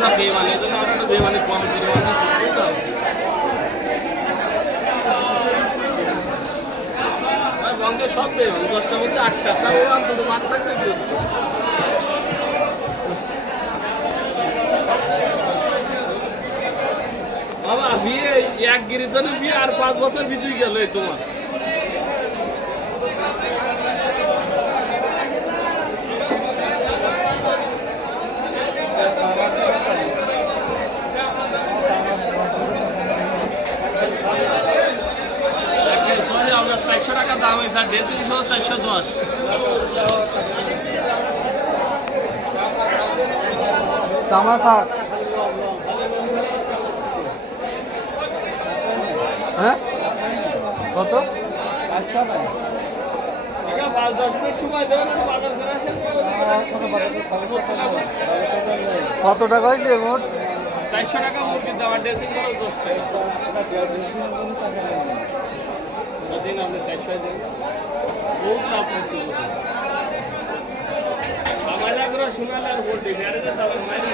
সব বেমানি দশটার মধ্যে আটটা, তাও? বাবা, বিয়ে, এক গিরির জন্য বিয়ে আর পাঁচ বছর পিছুই গেল তোমার সরি আমরা চারশো টাকা দাম হয়েছে আর ড্রেসিং সহ চারশো দশ। তামা থাক হ্যাঁ? কত? টাকা হয়েছে মোট? চারশো টাকা মুরগির দাম আর ড্রেসিং করো দশ টাকা। দিন আপনি চারশো দিন। বহুত লাভ করতে আমার আগ্রহ শোনালে আর যাবেন মাইনি